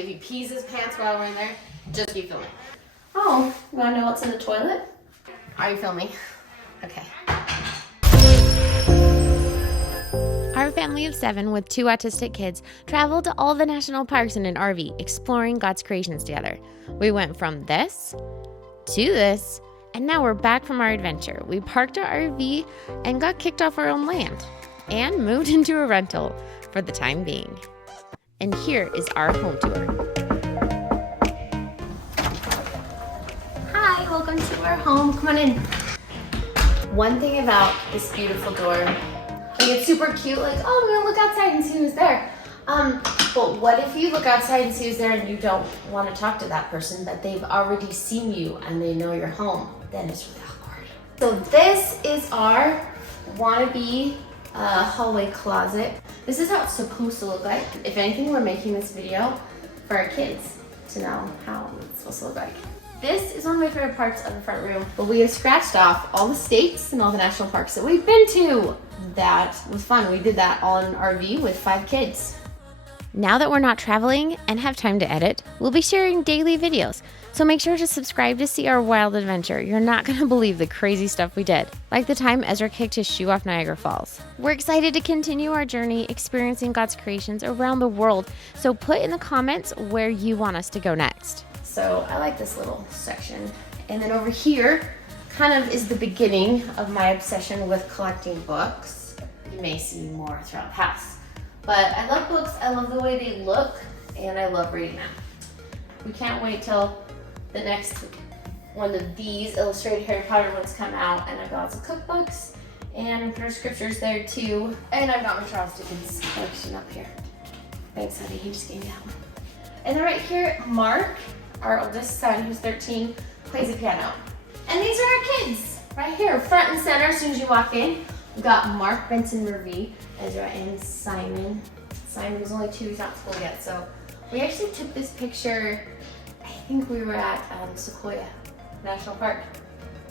If he pees his pants while we're in there, just keep filming. Oh, you wanna know what's in the toilet? Are you filming? Okay. Our family of 7 with 2 autistic kids traveled to all the national parks in an RV, exploring God's creations together. We went from this to this, and now we're back from our adventure. We parked our RV and got kicked off our own land and moved into a rental for the time being. And here is our home tour. Hi, welcome to our home. Come on in. One thing about this beautiful door, like it's super cute, like, oh, we're gonna look outside and see who's there. But what if you look outside and see who's there and you don't want to talk to that person, but they've already seen you and they know you're home? Then it's really awkward. So this is our wannabe hallway closet. This is how it's supposed to look like. If anything, we're making this video for our kids to know how it's supposed to look like. This is one of my favorite parts of the front room, but we have scratched off all the states and all the national parks that we've been to. That was fun. We did that all in an RV with 5 kids. Now that we're not traveling and have time to edit, we'll be sharing daily videos. So make sure to subscribe to see our wild adventure. You're not gonna believe the crazy stuff we did. Like the time Ezra kicked his shoe off Niagara Falls. We're excited to continue our journey experiencing God's creations around the world. So put in the comments where you want us to go next. So I like this little section. And then over here kind of is the beginning of my obsession with collecting books. You may see more throughout the house. But I love books, I love the way they look, and I love reading them. We can't wait till the next one of these illustrated Harry Potter ones come out, and I've got some cookbooks, and there's scriptures there too. And I've got my Charles Dickens collection up here. Thanks, honey, he just gave me that one. And then right here, Mark, our oldest son, who's 13, plays the piano. And these are our kids, right here, front and center as soon as you walk in. We've got Mark, Benson, Murphy, Ezra, and Simon. Simon's only 2, he's not in school yet, so we actually took this picture, I think we were at Sequoia National Park.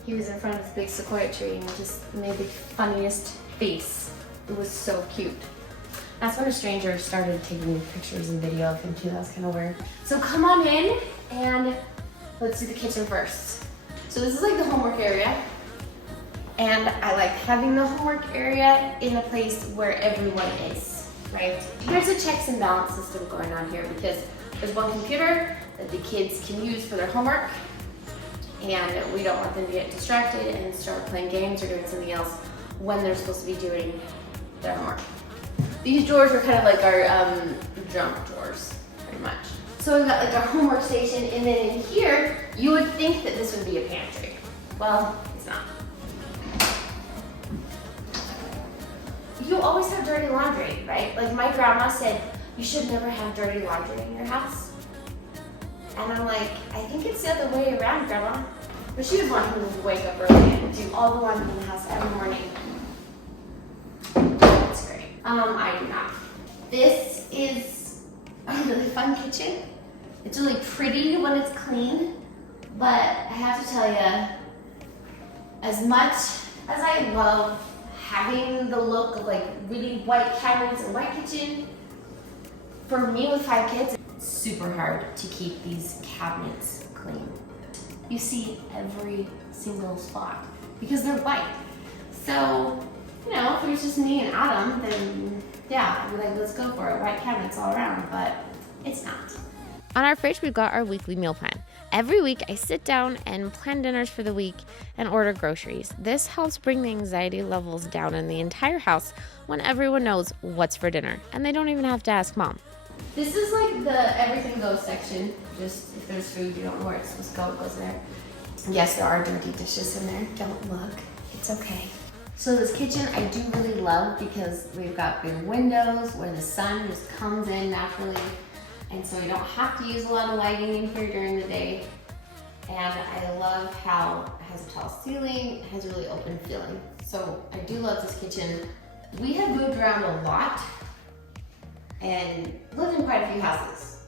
He was in front of this big sequoia tree and just made the funniest face. It was so cute. That's when a stranger started taking pictures and video of him too. That was kind of weird. So come on in and let's do the kitchen first. So this is like the homework area. And I like having the homework area in a place where everyone is, right? There's a checks and balance system going on here because there's one computer that the kids can use for their homework, and we don't want them to get distracted and start playing games or doing something else when they're supposed to be doing their homework. These drawers are kind of like our junk drawers, pretty much. So we've got like our homework station, and then in here, you would think that this would be a pantry. Well, it's not. You always have dirty laundry, right? Like my grandma said, you should never have dirty laundry in your house. And I'm like, I think it's the other way around, Grandma. But she was one who would wake up early and do all the laundry in the house every morning. That's great. I do not. This is a really fun kitchen. It's really pretty when it's clean, but I have to tell you, as much as I love having the look of like really white cabinets and white kitchen, for me with 5 kids, it's super hard to keep these cabinets clean. You see every single spot because they're white. So, you know, if it was just me and Adam, then yeah, I'd be like, let's go for it. White cabinets all around, but it's not. On our fridge, we've got our weekly meal plan. Every week, I sit down and plan dinners for the week and order groceries. This helps bring the anxiety levels down in the entire house when everyone knows what's for dinner, and they don't even have to ask Mom. This is like the everything goes section. Just if there's food, you don't know where it's supposed to go, it goes there. Yes, there are dirty dishes in there. Don't look. It's okay. So this kitchen I do really love because we've got big windows where the sun just comes in naturally. And so you don't have to use a lot of lighting in here during the day. And I love how it has a tall ceiling, it has a really open feeling. So I do love this kitchen. We have moved around a lot and lived in quite a few houses.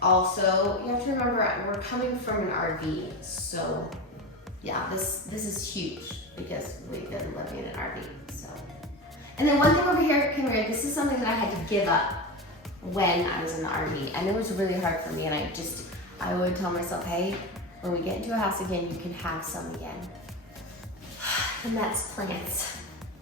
Also, you have to remember we're coming from an RV, so yeah, this is huge because we've been living in an RV. So, and then one thing over here, come here, this is something that I had to give up. when I was in the RV, and it was really hard for me, and I would tell myself, hey, when we get into a house again, you can have some again. And that's plants.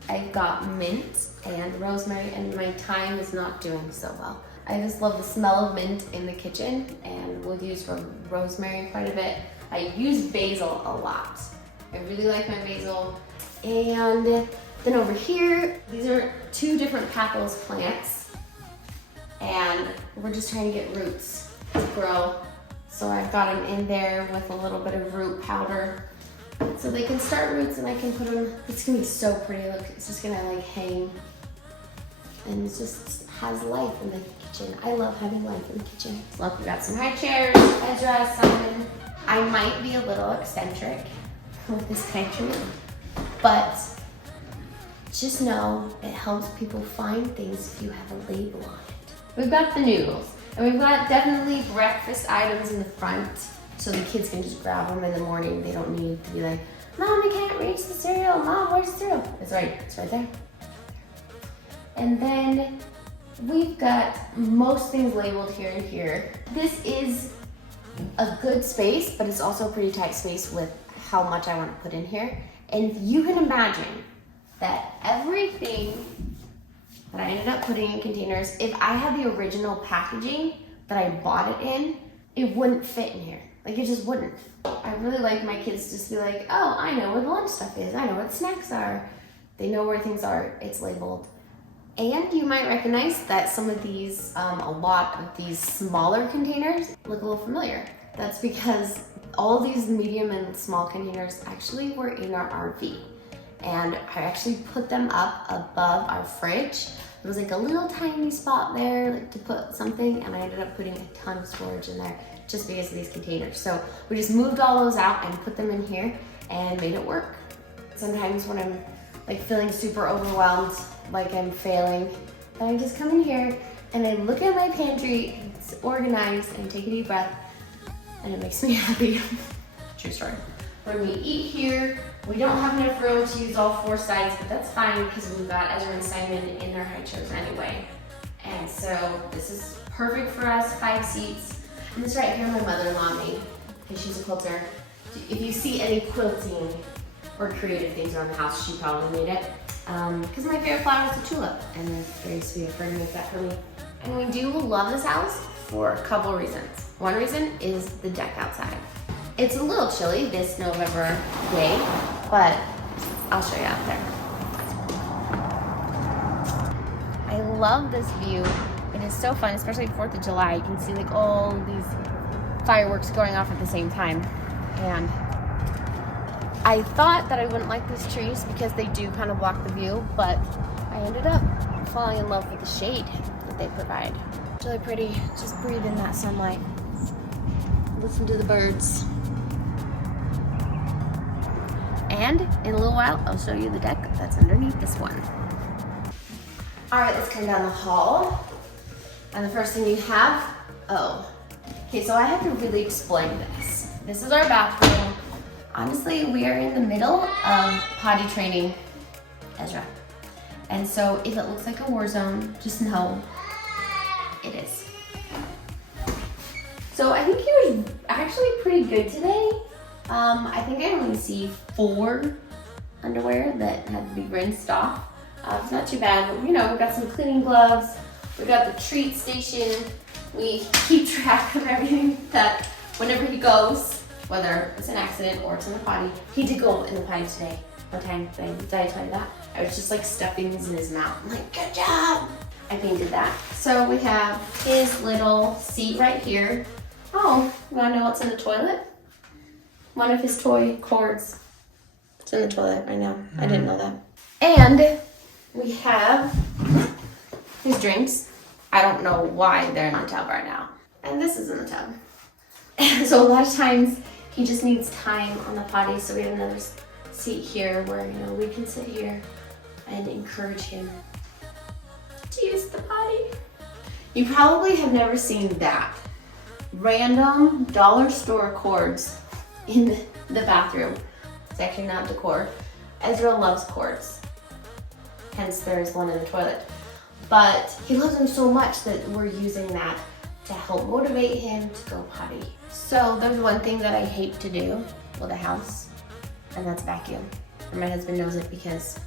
I've got mint and rosemary, and my thyme is not doing so well. I just love the smell of mint in the kitchen, and we'll use rosemary quite a bit. I use basil a lot. I really like my basil. And then over here, these are 2 different Pathos plants, and we're just trying to get roots to grow. So I've got them in there with a little bit of root powder, so they can start roots, and I can put them, it's gonna be so pretty. Look, it's just gonna like hang, and it just has life in the kitchen. I love having life in the kitchen. Look, we got some high chairs, Ezra, Simon. I might be a little eccentric with this pantry, but just know it helps people find things if you have a label on it. We've got the noodles, and we've got definitely breakfast items in the front, so the kids can just grab them in the morning. They don't need to be like, Mom, I can't reach the cereal. Mom, where's the cereal? It's right there. And then we've got most things labeled here and here. This is a good space, but it's also a pretty tight space with how much I want to put in here. And you can imagine that everything that I ended up putting in containers, if I had the original packaging that I bought it in, it wouldn't fit in here. Like, it just wouldn't. I really like my kids to just be like, oh, I know where the lunch stuff is. I know where the snacks are. They know where things are. It's labeled. And you might recognize that some of these, a lot of these smaller containers look a little familiar. That's because all of these medium and small containers actually were in our RV. And I actually put them up above our fridge. There was like a little tiny spot there like to put something, and I ended up putting a ton of storage in there just because of these containers. So we just moved all those out and put them in here and made it work. Sometimes when I'm like feeling super overwhelmed, like I'm failing, then I just come in here and I look at my pantry, it's organized, and take a deep breath, and it makes me happy. True story. When we eat here, we don't have enough room to use all 4 sides, but that's fine because we've got Ezra and Simon in their high chairs anyway. And so this is perfect for us, 5 seats. And this right here my mother-in-law made, because she's a quilter. If you see any quilting or creative things around the house, she probably made it. Because my favorite flower is a tulip, and it's very sweet of her to make that for me. And we do love this house for a couple reasons. One reason is the deck outside. It's a little chilly this November day, but I'll show you out there. I love this view. It is so fun, especially 4th of July. You can see like all these fireworks going off at the same time. And I thought that I wouldn't like these trees because they do kind of block the view, but I ended up falling in love with the shade that they provide. It's really pretty. Just breathe in that sunlight. Listen to the birds. And in a little while, I'll show you the deck that's underneath this one. All right, let's come down the hall. And the first thing you have, okay, so I have to really explain this. This is our bathroom. Honestly, we are in the middle of potty training Ezra. And so if it looks like a war zone, just know it is. So I think he was actually pretty good today. I think I only see 4 underwear that had to be rinsed off. It's not too bad, but you know, we've got some cleaning gloves. We've got the treat station. We keep track of everything that whenever he goes, whether it's an accident or it's in the potty. He did go in the potty today. One time, did I tell you that? I was just like stuffing these in his mouth. I'm like, good job. I painted that. So we have his little seat right here. Oh, you wanna know what's in the toilet? One of his toy cords. It's in the toilet right now. I didn't know that. And we have his drinks. I don't know why they're in the tub right now. And this is in the tub. So a lot of times he just needs time on the potty, so we have another seat here where, you know, we can sit here and encourage him to use the potty. You probably have never seen that. Random dollar store cords in the bathroom. It's actually not decor. Ezra loves cords. Hence there's one in the toilet. but he loves them so much that we're using that to help motivate him to go potty. So there's one thing that I hate to do with a house, and that's vacuum. And my husband knows it because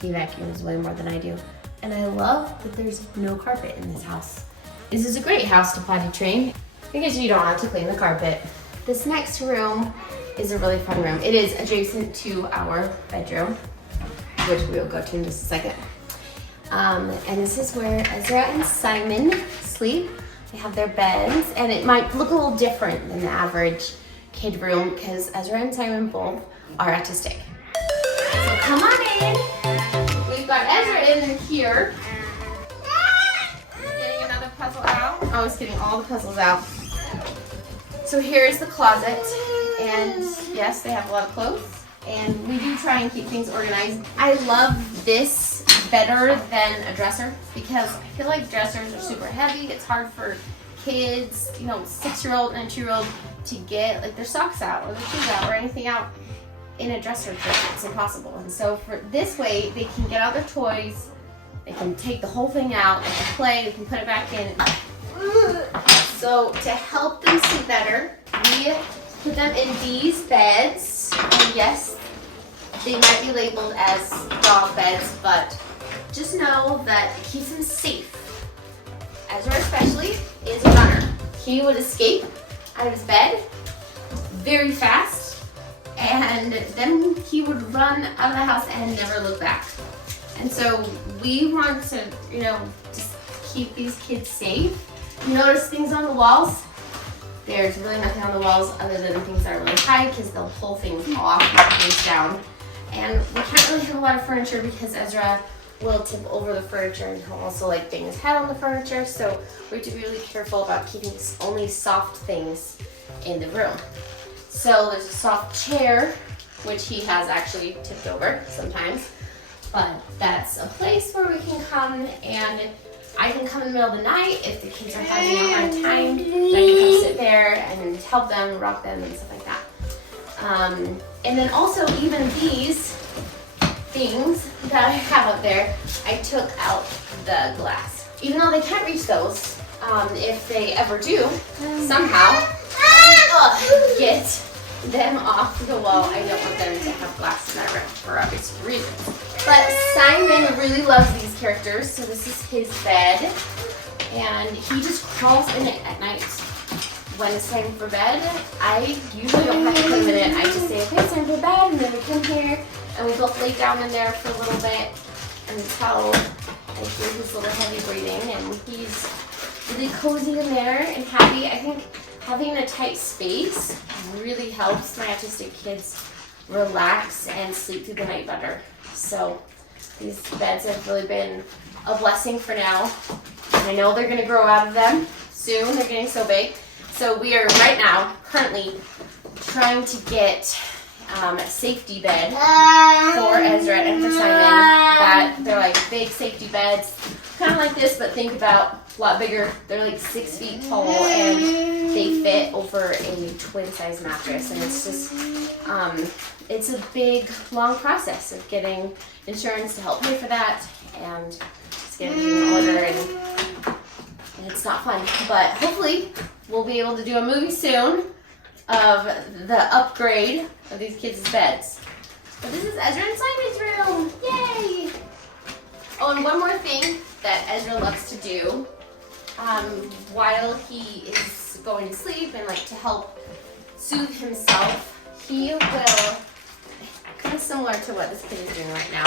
he vacuums way more than I do. And I love that there's no carpet in this house. This is a great house to potty train because you don't have to clean the carpet. This next room is a really fun room. It is adjacent to our bedroom, which we will go to in just a second. And this is where Ezra and Simon sleep. They have their beds, and it might look a little different than the average kid room because Ezra and Simon both are autistic. So come on in. We've got Ezra in here. Getting another puzzle out. Oh, he's getting all the puzzles out. So here's the closet, and yes, they have a lot of clothes, and we do try and keep things organized. I love this better than a dresser because I feel like dressers are super heavy. It's hard for kids, 6-year-old and a 2-year-old to get like their socks out or their shoes out or anything out in a dresser tray. It's impossible. And so for this way, they can get out their toys, they can take the whole thing out, they can play, they can put it back in. So to help them sleep better, we put them in these beds. And yes, they might be labeled as dog beds, but just know that it keeps them safe. Ezra especially is a runner. He would escape out of his bed very fast, and then he would run out of the house and never look back. And so we want to, just keep these kids safe. You notice things on the walls? There's really nothing on the walls other than things that are really high because they'll pull things off and face down. And we can't really have a lot of furniture because Ezra will tip over the furniture and he'll also like bang his head on the furniture. So we have to be really careful about keeping only soft things in the room. So there's a soft chair, which he has actually tipped over sometimes. But that's a place where we can come, and I can come in the middle of the night if the kids are having a hard time. I can come sit there and help them, rock them, and stuff like that. And then also even these things that I have up there, I took out the glass. Even though they can't reach those, if they ever do, somehow get them off the wall. I don't want them to have glass in that room for obvious reasons. But Simon really loves these characters, so this is his bed, and he just crawls in it at night. When it's time for bed, I usually don't have to put him in it. I just say, okay, it's time for bed, and then we come here, and we both lay down in there for a little bit until I hear his little heavy breathing, and he's really cozy in there and happy. I think having a tight space really helps my autistic kids relax and sleep through the night better. So these beds have really been a blessing for now. And I know they're going to grow out of them soon. They're getting so big. So we are right now currently trying to get a safety bed for Ezra and for Simon. They're like big safety beds, kind of like this, but think about a lot bigger. They're like 6 feet tall and they fit over a twin size mattress. And it's just, it's a big, long process of getting insurance to help pay for that and just getting it in order, and it's not fun. But hopefully we'll be able to do a movie soon of the upgrade of these kids' beds. But this is Ezra and Simon's room. Yay! Oh, and one more thing that Ezra loves to do while he is going to sleep and like to help soothe himself, he will, kind of similar to what this kid is doing right now,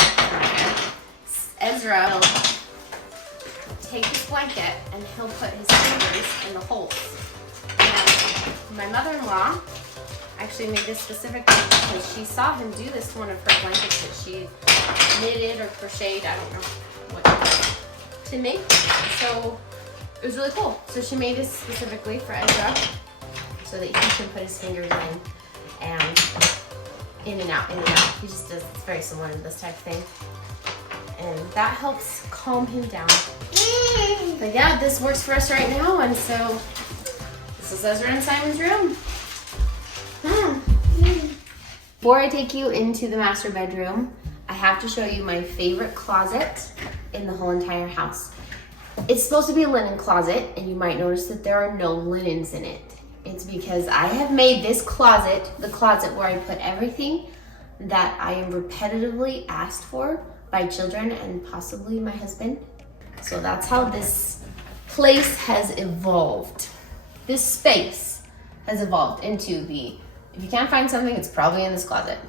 Ezra will take his blanket and he'll put his fingers in the holes. And my mother-in-law actually made this specifically because she saw him do this to one of her blankets that she knitted or crocheted, I don't know what to make. So it was really cool. So she made this specifically for Ezra so that he can put his fingers in and in and out, in and out. He just does, it's very similar to this type of thing. And that helps calm him down. But yeah, this works for us right now, and so this is Ezra and Simon's room. Before I take you into the master bedroom, I have to show you my favorite closet in the whole entire house. It's supposed to be a linen closet, and you might notice that there are no linens in it. It's because I have made this closet the closet where I put everything that I am repetitively asked for by children and possibly my husband. So that's how this place has evolved. This space has evolved into the, if you can't find something, it's probably in this closet.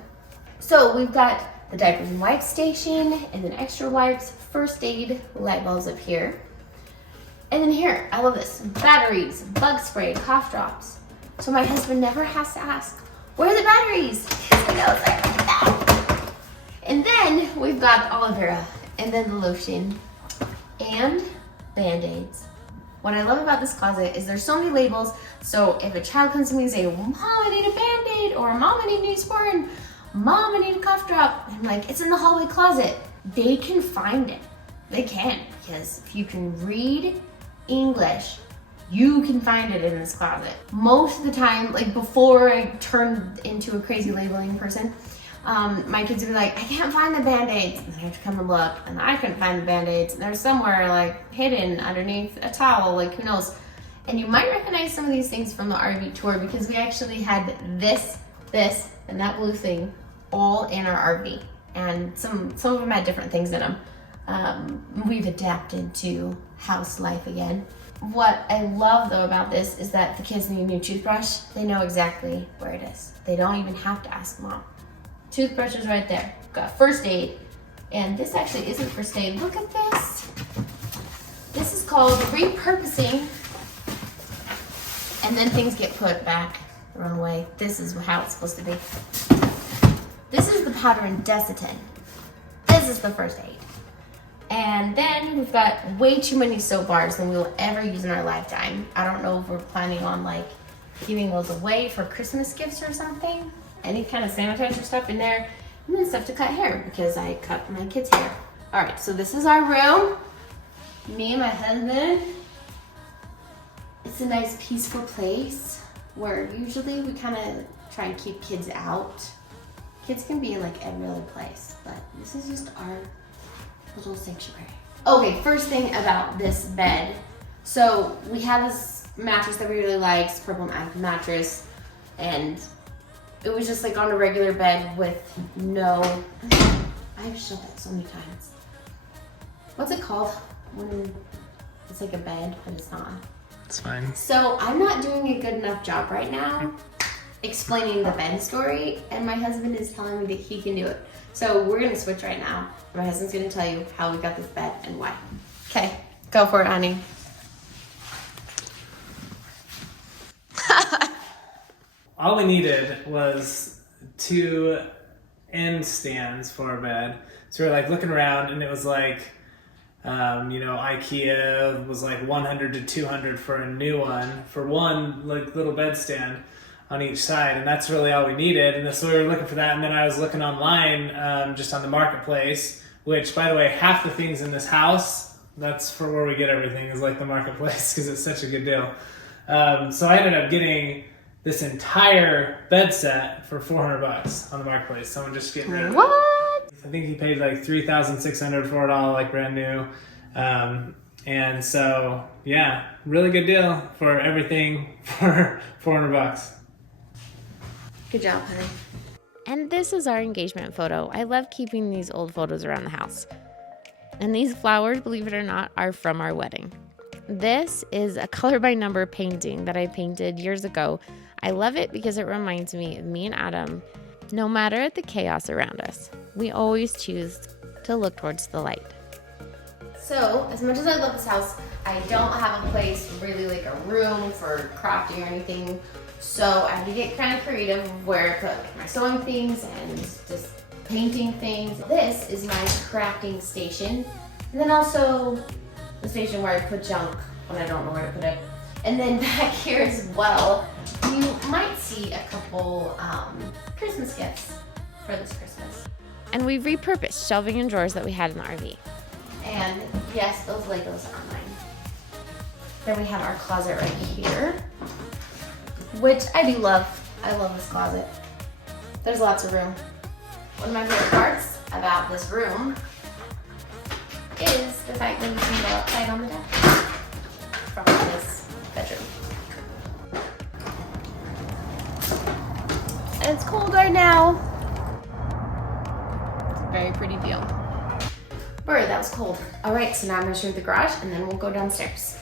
So we've got the diapers and wipes station, and then extra wipes, first aid, light bulbs up here. And then here, I love this, batteries, bug spray, cough drops. So my husband never has to ask, where are the batteries? Because he knows I like that. And then we've got aloe vera, and then the lotion, and Band-Aids. What I love about this closet is there's so many labels, so if a child comes to me and say, Mom, I need a Band-Aid, or Mom, I need Neosporin, Mom, I need a cough drop, I'm like, it's in the hallway closet. They can find it. They can, because if you can read English, you can find it in this closet. Most of the time, like before I turned into a crazy labeling person, my kids would be like, I can't find the Band-Aids. And I have to come and look, and I couldn't find the Band-Aids. They're somewhere like hidden underneath a towel, like who knows. And you might recognize some of these things from the RV tour because we actually had this, and that blue thing all in our RV. And some of them had different things in them. We've adapted to house life again. What I love though about this is that the kids need a new toothbrush. They know exactly where it is. They don't even have to ask Mom. Toothbrush is right there. Got first aid. And this actually isn't first aid. Look at this. This is called repurposing. And then things get put back the wrong way. This is how it's supposed to be. This is the powder and Desitin. This is the first aid. And then we've got way too many soap bars than we will ever use in our lifetime. I don't know if we're planning on like giving those away for Christmas gifts or something. Any kind of sanitizer stuff in there. And then stuff to cut hair because I cut my kids' hair. All right, so this is our room. Me and my husband. It's a nice peaceful place where usually we kind of try and keep kids out. Kids can be in like every other place, but this is just our little sanctuary. Okay, first thing about this bed. So we have this mattress that we really like, it's a purple mattress, and it was just like on a regular bed with no, I've showed that so many times. What's it called when it's like a bed, but it's not? It's fine. So I'm not doing a good enough job right now explaining the bed story, and my husband is telling me that he can do it. So we're gonna switch right now. My husband's gonna tell you how we got this bed and why. Okay, go for it, honey. All we needed was 2 end stands for our bed. So we were like looking around, and it was like, IKEA was like $100 to $200 for a new one, for one like little bed stand on each side, and that's really all we needed. And so we were looking for that, and then I was looking online, just on the marketplace, which, by the way, half the things in this house, that's for where we get everything, is like the marketplace, because it's such a good deal. So I ended up getting this entire bed set for $400 on the marketplace. Someone just getting rid of it. What? I think he paid like $3,600 for it all, like brand new. And so, yeah, really good deal for everything for $400. Good job, honey. And this is our engagement photo. I love keeping these old photos around the house. And these flowers, believe it or not, are from our wedding. This is a color by number painting that I painted years ago. I love it because it reminds me of me and Adam. No matter the chaos around us, we always choose to look towards the light. So, as much as I love this house, I don't have a place, really like a room for crafting or anything. So I had to get kind of creative where I put like my sewing things and just painting things. This is my crafting station. And then also the station where I put junk when I don't know where to put it. And then back here as well, you might see a couple Christmas gifts for this Christmas. And we've repurposed shelving and drawers that we had in the RV. And yes, those Legos are mine. Then we have our closet right here, which I do love. I love this closet. There's lots of room. One of my favorite parts about this room is the fact that we can go outside on the deck. And it's cold right now. It's a very pretty view. Alright, that was cold. Alright, so now I'm gonna show you the garage and then we'll go downstairs.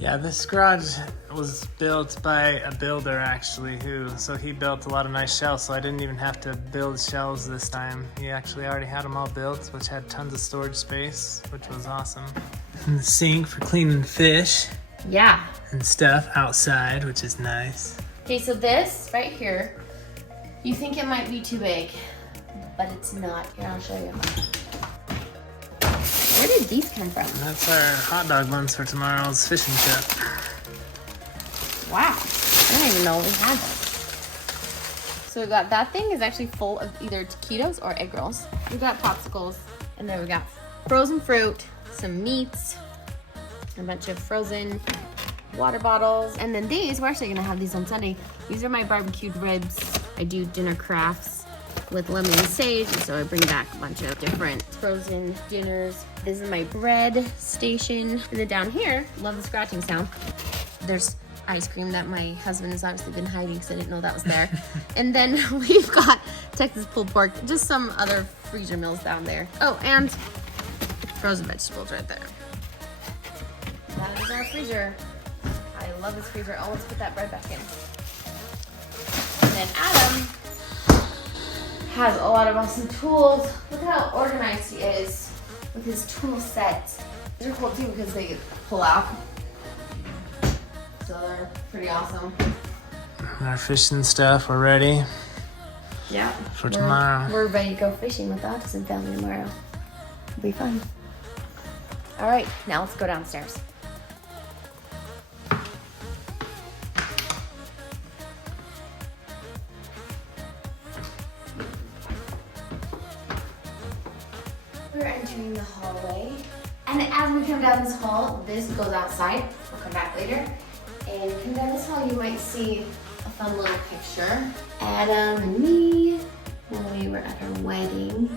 Yeah, this garage was built by a builder actually, so he built a lot of nice shelves, so I didn't even have to build shelves this time. He actually already had them all built, which had tons of storage space, which was awesome. And the sink for cleaning fish Yeah. and stuff outside, which is nice. Okay, so this right here, you think it might be too big, but it's not. Here, I'll show you. Where did these come from? That's our hot dog buns for tomorrow's fishing trip. Wow, I don't even know we had those. So we got that thing is actually full of either taquitos or egg rolls. We got popsicles, and then we got frozen fruit, some meats, a bunch of frozen water bottles, and then these, we're actually gonna have these on Sunday. These are my barbecued ribs. I do dinner crafts with lemon and sage, and so I bring back a bunch of different frozen dinners. This is my bread station. And then down here, love the scratching sound. There's ice cream that my husband has obviously been hiding because I didn't know that was there. And then we've got Texas pulled pork, just some other freezer meals down there. Oh, and frozen vegetables right there. That is our freezer. I love this freezer. Oh, let's put that bread back in. And then Adam has a lot of awesome tools. Look how organized he is with his tool set. These are cool too because they pull out. So they're pretty awesome. Our fishing stuff, we're ready Yeah. for tomorrow. We're ready to go fishing with the Autistic family tomorrow. It'll be fun. All right, now let's go downstairs. We're entering the hallway. And as we come down this hall, this goes outside. We'll come back later. And come down this hall, you might see a fun little picture. Adam and me when we were at our wedding.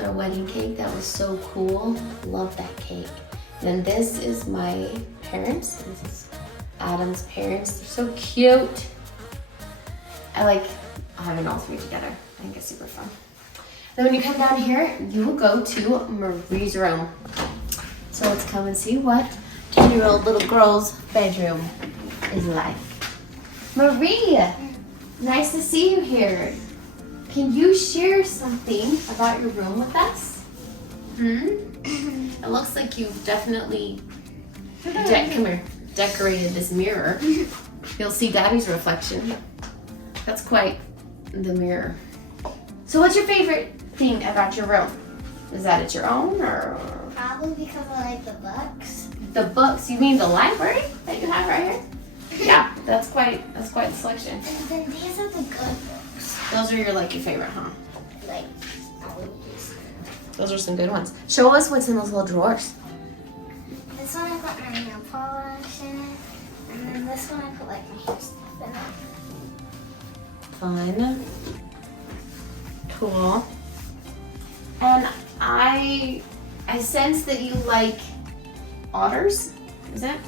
Our wedding cake, that was so cool. Love that cake. And then this is my parents. This is Adam's parents. They're so cute. I like having all three together. I think it's super fun. Then when you come down here, you will go to Marie's room. So let's come and see what 10-year-old little girl's bedroom is like. Marie, nice to see you here. Can you share something about your room with us? It looks like you've definitely decorated this mirror. You'll see Daddy's reflection. That's quite the mirror. So what's your favorite thing about your room? Is that it's your own or? Probably because I like the books. The books, you mean the library that you have right here? Yeah, that's quite the selection. And then these are the good books. Those are your favorite, huh? Like, I would just. Those are some good ones. Show us what's in those little drawers. This one I put my nail polish in it. And then this one I put like my hair stuff in it. Fun. Cool. And I sense that you like otters. Is that?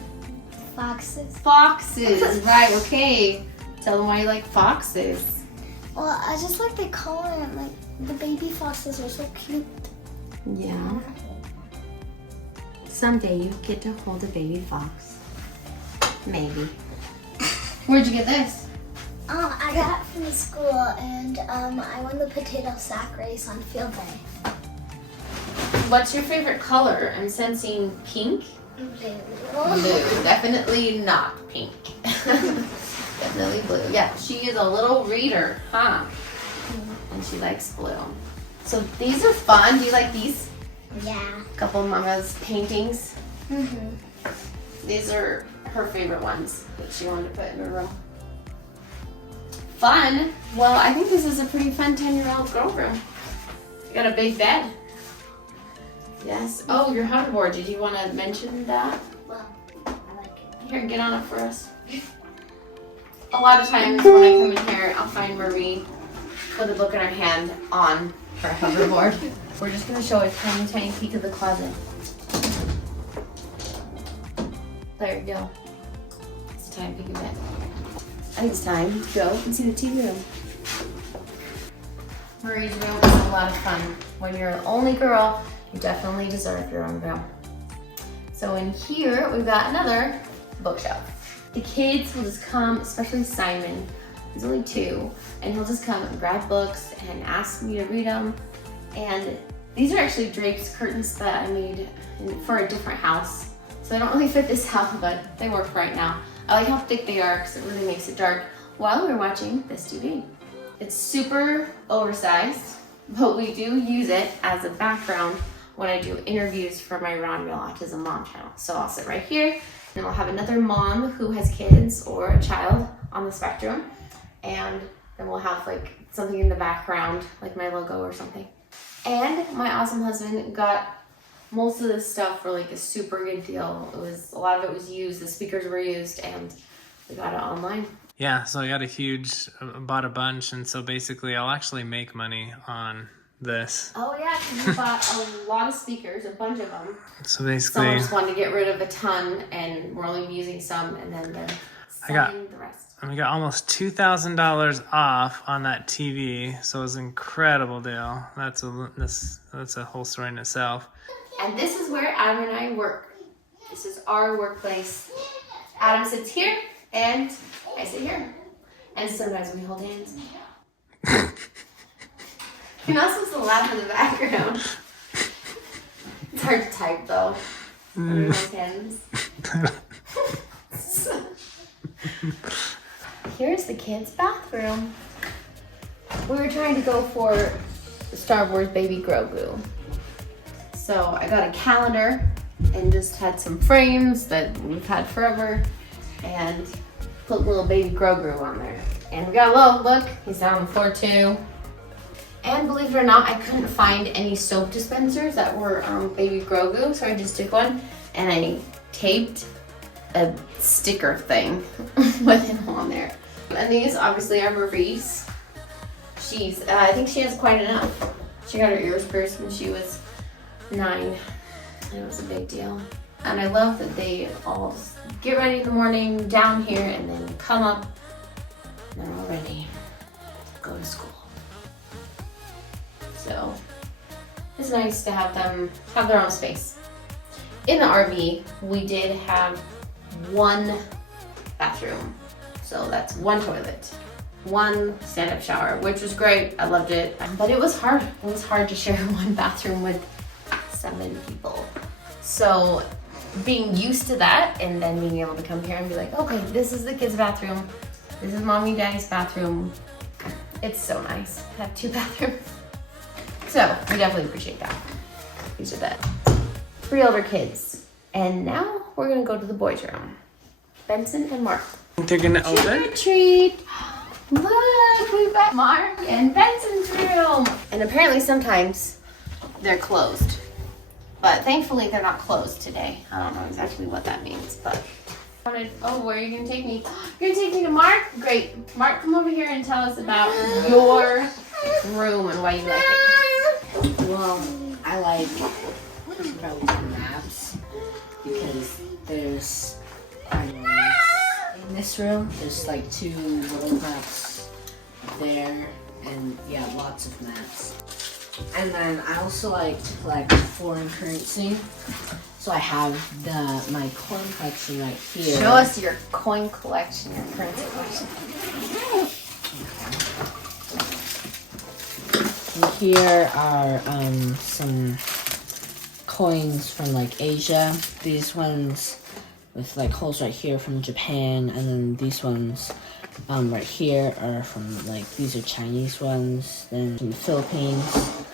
Foxes. Foxes, right, okay. Tell them why you like foxes. Well, I just like the color and like the baby foxes are so cute. Yeah. Someday you get to hold a baby fox. Maybe. Where'd you get this? I got it from school and I won the potato sack race on field day. What's your favorite color? I'm sensing pink. Blue. Blue. Definitely not pink. Definitely blue. Yeah, she is a little reader, huh? And she likes blue. So these are fun. Do you like these? Yeah. A couple of Mama's paintings. Mhm. These are her favorite ones that she wanted to put in her room. Fun. Well, I think this is a pretty fun 10-year-old girl room. You got a big bed. Yes. Oh, your hoverboard. Did you want to mention that? Well, I like it. Here, get on it for us. A lot of times when I come in here, I'll find Marie with a book in her hand on her hoverboard. We're just going to show a tiny, tiny peek of the closet. There you go. It's a tiny peek of it. I think it's time to go and see the TV room. Marie's room is a lot of fun. When you're the only girl, you definitely deserve your own room. So in here, we've got another bookshelf. The kids will just come, especially Simon, he's only 2, and he'll just come and grab books and ask me to read them. And these are actually drapes, curtains that I made for a different house. So they don't really fit this house, but they work right now. I like how thick they are because it really makes it dark while we're watching this TV. It's super oversized, but we do use it as a background when I do interviews for my Round Real Autism Mom channel. So I'll sit right here, and I'll have another mom who has kids or a child on the spectrum, and then we'll have like something in the background, like my logo or something. And my awesome husband got most of this stuff for like a super good deal. A lot of it was used, the speakers were used, and we got it online. Yeah, so I got bought a bunch, and so basically I'll actually make money on this. Oh yeah, because you bought a lot of speakers, a bunch of them. So basically, someone just wanted to get rid of a ton, and we're only using some, and then they're selling the rest. And we got almost $2,000 off on that TV, so it was an incredible deal. That's a whole story in itself. And this is where Adam and I work. This is our workplace. Adam sits here, and I sit here. And sometimes we hold hands. You're not supposed to laugh in the background. It's hard to type though. Under those hands. Here's the kids' bathroom. We were trying to go for Star Wars Baby Grogu. So I got a calendar and just had some frames that we've had forever and put little baby Grogu on there. And we got a little, look, he's down on the floor too. And believe it or not, I couldn't find any soap dispensers that were baby Grogu, so I just took one and I taped a sticker thing with him on there. And these obviously are Marie's. I think she has quite enough. She got her ears pierced when she was 9, and it was a big deal. And I love that they all get ready in the morning down here and then come up and they're all ready to go to school. So it's nice to have them have their own space. In the RV, we did have one bathroom. So that's one toilet, one stand-up shower, which was great. I loved it, but it was hard. It was hard to share one bathroom with 7 people. So being used to that and then being able to come here and be like, okay, this is the kids' bathroom. This is mommy and daddy's bathroom. It's so nice to have 2 bathrooms. So we definitely appreciate that. These are the 3 older kids. And now we're gonna go to the boys' room. Benson and Mark. They're gonna open? Trick or treat. Look, we've got Mark and Benson's room. And apparently sometimes they're closed. But thankfully they're not closed today. I don't know exactly what that means, but. Oh, where are you gonna take me? You're gonna take me to Mark? Great. Mark, come over here and tell us about your room and why you like it. Well, I like broken maps because there's in this room there's like 2 little maps there, and yeah, lots of maps. And then I also like to collect foreign currency, so I have my coin collection right here. Show us your coin collection, your currency collection. And here are some coins from like Asia. These ones with like holes right here from Japan, and then these ones right here are from like, these are Chinese ones, then from the Philippines,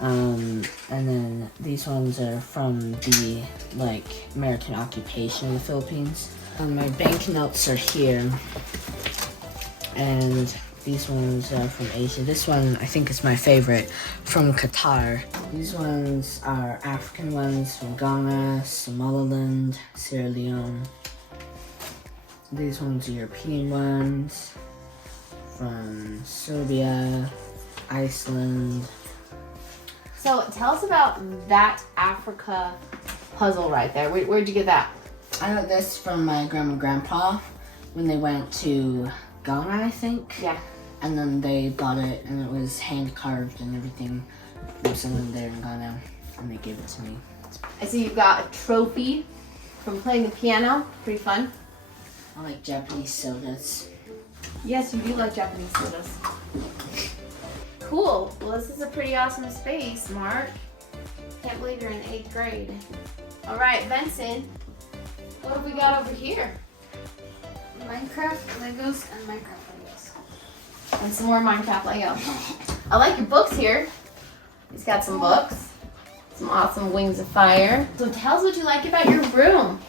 and then these ones are from the like American occupation in the Philippines. My banknotes are here, and these ones are from Asia. This one I think is my favorite, from Qatar. These ones are African ones from Ghana, Somaliland, Sierra Leone. These ones are European ones from Serbia, Iceland. So tell us about that Africa puzzle right there. Where'd you get that? I got this from my grandma and grandpa. when they went to Ghana, I think. Yeah. And then they bought it, and it was hand carved and everything from someone there in Ghana, and they gave it to me. I see you've got a trophy from playing the piano. Pretty fun. I like Japanese sodas. Yes, you do like Japanese sodas. Cool. Well, this is a pretty awesome space, Mark. Can't believe you're in 8th grade. All right, Benson, what have we got over here? Minecraft Legos and Minecraft Legos. And some more Minecraft Lego. I like your books here. He's got some books. Some awesome Wings of Fire. So tell us what you like about your room.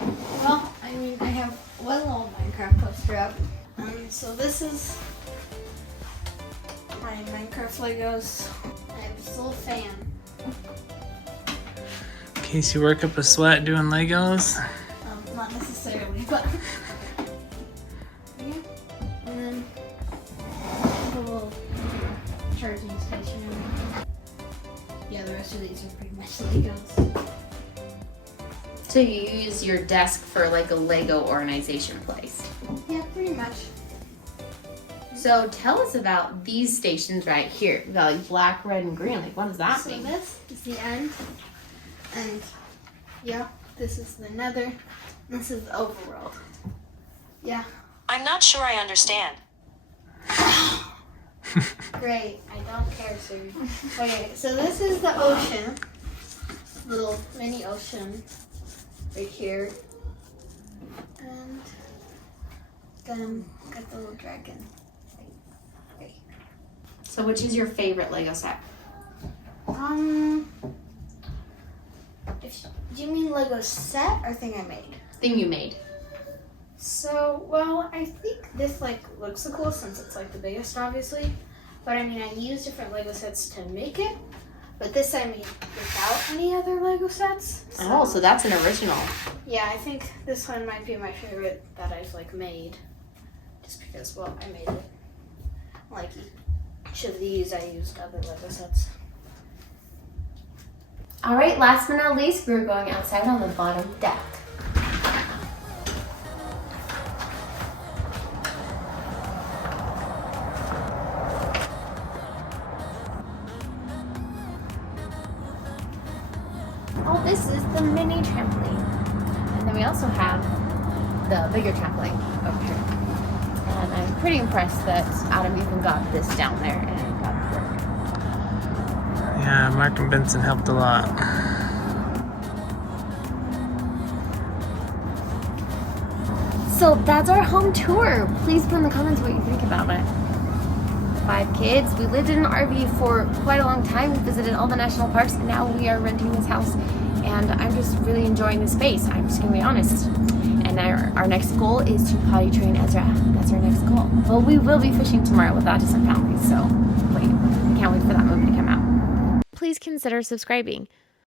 Well, I mean, I have one little Minecraft poster up. So this is my Minecraft Legos. I have this little fan. In case you work up a sweat doing Legos. Not necessarily, but yeah. And then a little charging station. Yeah, the rest of these are pretty much Legos. So you use your desk for like a Lego organization place. Yeah, pretty much. So tell us about these stations right here. We got like black, red, and green. Like, what does that So mean? this is the end, and yeah, this is the Nether. This is the overworld. Yeah. I'm not sure I understand. Great. I don't care, Siri. Okay, so this is the ocean. Little mini ocean right here. And then got the little dragon right here. So which is your favorite Lego set? Do you mean Lego set or thing I made? Thing you made. So, well, I think this like looks the coolest since it's like the biggest, obviously. But I mean, I used different Lego sets to make it. But this I made without any other Lego sets. Oh, so that's an original. Yeah, I think this one might be my favorite that I've like made. Just because, well, I made it. Like each of these, I used other Lego sets. All right, last but not least, we're going outside on the bottom deck. Oh, this is the mini trampoline. And then we also have the bigger trampoline over here. And I'm pretty impressed that Adam even got this down there and got it working. Yeah, Mark and Benson helped a lot. So that's our home tour. Please put in the comments what you think about it. 5 kids. We lived in an RV for quite a long time. We visited all the national parks, and now we are renting this house. And I'm just really enjoying the space. I'm just gonna be honest. And our next goal is to potty train Ezra. That's our next goal. Well, we will be fishing tomorrow with autistic families, so I can't wait for that movie to come out. Please consider subscribing.